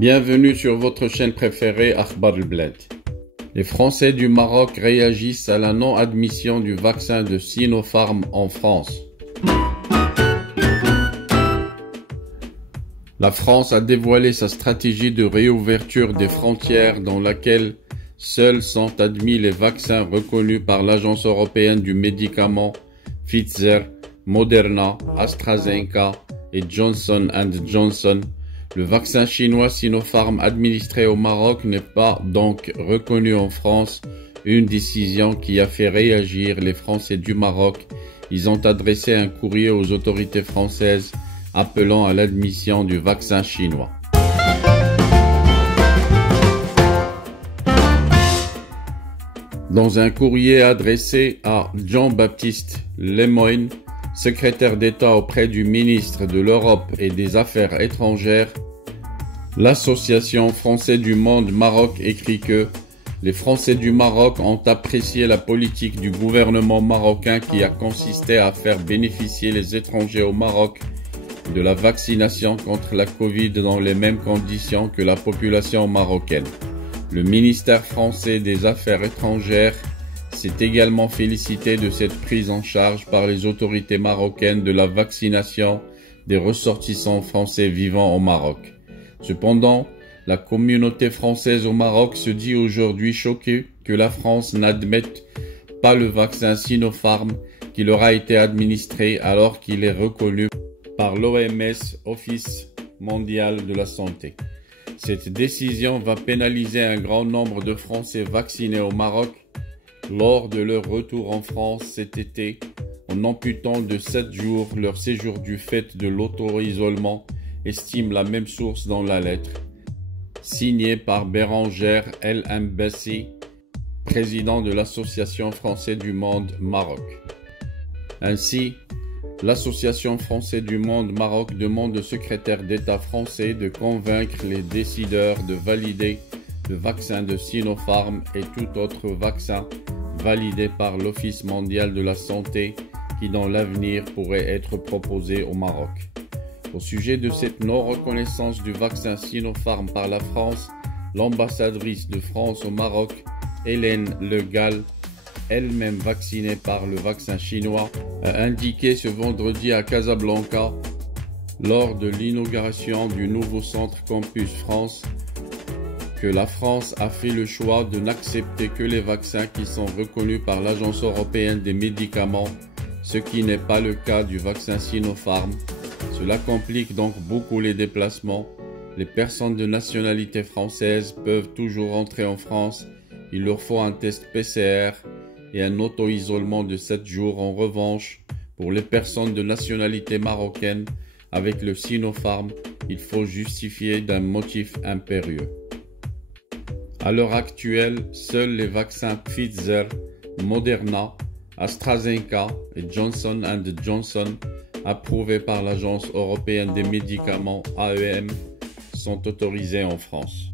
Bienvenue sur votre chaîne préférée Akhbar al-Bled. Les Français du Maroc réagissent à la non-admission du vaccin de Sinopharm en France. La France a dévoilé sa stratégie de réouverture des frontières dans laquelle seuls sont admis les vaccins reconnus par l'Agence européenne du médicament Pfizer, Moderna, AstraZeneca et Johnson & Johnson. Le vaccin chinois Sinopharm administré au Maroc n'est pas donc reconnu en France, une décision qui a fait réagir les Français du Maroc. Ils ont adressé un courrier aux autorités françaises appelant à l'admission du vaccin chinois. Dans un courrier adressé à Jean-Baptiste Lemoyne, secrétaire d'État auprès du ministre de l'Europe et des Affaires étrangères, l'Association Français du Monde Maroc écrit que les Français du Maroc ont apprécié la politique du gouvernement marocain qui a consisté à faire bénéficier les étrangers au Maroc de la vaccination contre la Covid dans les mêmes conditions que la population marocaine. Le ministère français des Affaires étrangères s'est également félicité de cette prise en charge par les autorités marocaines de la vaccination des ressortissants français vivant au Maroc. Cependant, la communauté française au Maroc se dit aujourd'hui choquée que la France n'admette pas le vaccin Sinopharm qui leur a été administré alors qu'il est reconnu par l'OMS, Office mondial de la santé. Cette décision va pénaliser un grand nombre de Français vaccinés au Maroc lors de leur retour en France cet été, en amputant de 7 jours leur séjour du fait de l'auto-isolement, estime la même source dans la lettre, signée par Bérangère El Mbassi, président de l'Association Français du Monde Maroc. Ainsi, l'Association Français du Monde Maroc demande au secrétaire d'État français de convaincre les décideurs de valider le vaccin de Sinopharm et tout autre vaccin validé par l'Office mondial de la santé qui dans l'avenir pourrait être proposé au Maroc. Au sujet de cette non-reconnaissance du vaccin Sinopharm par la France, l'ambassadrice de France au Maroc, Hélène Le Gall, elle-même vaccinée par le vaccin chinois, a indiqué ce vendredi à Casablanca, lors de l'inauguration du nouveau centre Campus France, que la France a fait le choix de n'accepter que les vaccins qui sont reconnus par l'Agence européenne des médicaments, ce qui n'est pas le cas du vaccin Sinopharm. Cela complique donc beaucoup les déplacements. Les personnes de nationalité française peuvent toujours entrer en France. Il leur faut un test PCR et un auto-isolement de 7 jours. En revanche, pour les personnes de nationalité marocaine, avec le Sinopharm, il faut justifier d'un motif impérieux. À l'heure actuelle, seuls les vaccins Pfizer, Moderna, AstraZeneca et Johnson & Johnson, approuvés par l'Agence européenne des médicaments AEM, sont autorisés en France.